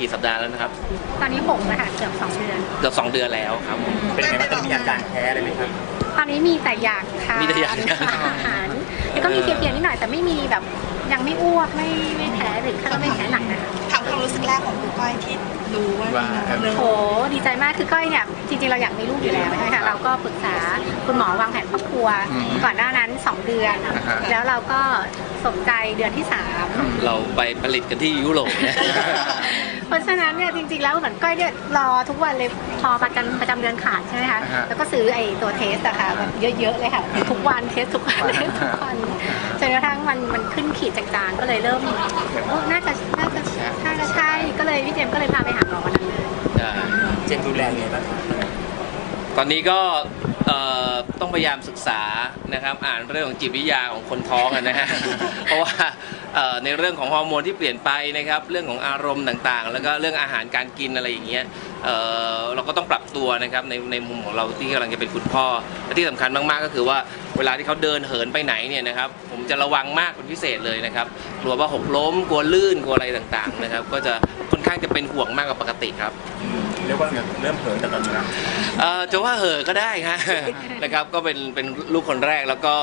กี่สัปดาห์แล้วนะครับตอนนี้6นะคะเกือบ2 เดือนเกือบ2 เดือนแล้วครับเป็นไงบ้างมีอาการแพ้อะไรไหมครับตอนนี้มีแต่อยากทานอาหารแล้วก็มีเพลียๆนิดหน่อยแต่ไม่มีแบบยังไม่อ้วกไม่แพ้หรือถ้าก็ไม่แพ้หนักนะคะถามความรู้สึกแรกของคุณก้อยที่รู้ว่ามีน้อง โหดีใจมากคือก้อยเนี่ยจริงๆเราอยากมีลูกอยู่แล้วใช่ไหมคะเราก็ปรึกษาคุณหมอวางแผนครอบครัวก่อนหน้านั้น2 เดือนแล้วเราก็สนใจเดือนที่3เราไปผลิตกันที่ยุโรปนะ เพราะฉะนั้นเนี่ยจริงๆแล้วเหมือนก้อยเนี่ยรอทุกวันเลยพอประจำเดือนขาดใช่ไหมคะแล้วก็ซื้อไอ้ตัวเทสอะค่ะแบบเยอะๆเลยค่ะทุกวันเทสทุกวันจนกระทั่งมันขึ้นขีดจางๆก็เลยเริ่มน่าจะใช่ก็เลยพี่เจมส์ก็เลยพาไปหาหมอวันนั้นเลยเจมส์ดูแลไงบ้างตอนนี้ก็ต้องพยายามศึกษานะครับอ่านเรื่องของจิตวิทยาของคนท้องนะฮะ เพราะว่าในเรื่องของฮอร์โมนที่เปลี่ยนไปนะครับเรื่องของอารมณ์ต่างๆแล้วก็เรื่องอาหารการกินอะไรอย่างเงี้ยเราก็ต้องปรับตัวนะครับในมุมของเราที่กำลังจะเป็นคุณพ่อและที่สำคัญมากๆก็คือว่าเวลาที่เขาเดินเหินไปไหนเนี่ยนะครับผมจะระวังมากเป็นพิเศษเลยนะครับกลัวว่าหกล้มกลัวลื่นกลัวอะไรต่างๆนะครับก็จะค่อนข้างจะเป็นห่วงมากกว่าปกติครับเรียกว่าเริ่มเหินแต่ตอนนี้นะจะว่าเห่อก็ได้ฮะ นะครับก็เป็นลูกคนแรกแล้วก็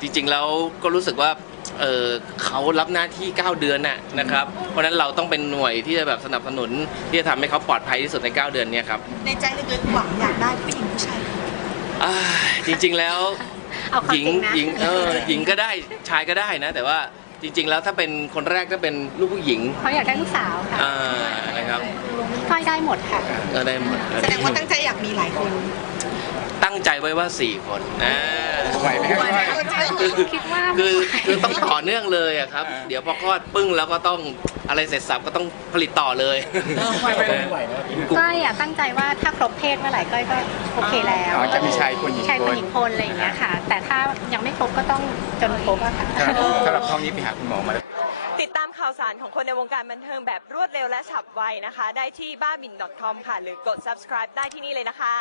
จริงๆแล้วก็รู้สึกว่าเขารับหน้าที่9 เดือนนะครับเพราะฉะนั้นเราต้องเป็นหน่วยที่จะแบบสนับสนุนที่จะทำให้เขาปลอดภัยที่สุดใน9 เดือนนี้ครับในใจลึกๆหวังอยากได้ผู้หญิงผู้ชายจริงๆแล้วหญิงก็ได้ชายก็ได้นะแต่ว่าจริงๆแล้วถ้าเป็นคนแรกก็เป็นลูกผู้หญิงเขาอยากได้ลูกสาวค่ะนะครับก้อยได้หมดค่ะก็ได้หมดแสดงว่าตั้งใจอยากมีหลายคนตั้งใจไว้ว่า4 คนไหวไหมครับคิดว่าคือต้องต่อเนื่องเลยอะครับเดี๋ยวพอคลอดปึ้งแล้วก็ต้องอะไรเสร็จสับก็ต้องผลิตต่อเลยก้อยตั้งใจว่าถ้าครบเพศเมื่อไหร่ก้อยก็โอเคแล้วจะมีชายคนหญิงคนอะไรอย่างเงี้ยค่ะแต่ถ้ายังไม่ครบก็ต้องจนครบอะค่ะสำหรับท้องนี้ไปหาคุณหมอมาแล้วติดตามข่าวสารของคนในวงการบันเทิงแบบรวดเร็วและฉับไวนะคะได้ที่บ้าบิน .com ค่ะหรือกด subscribe ได้ที่นี่เลยนะคะ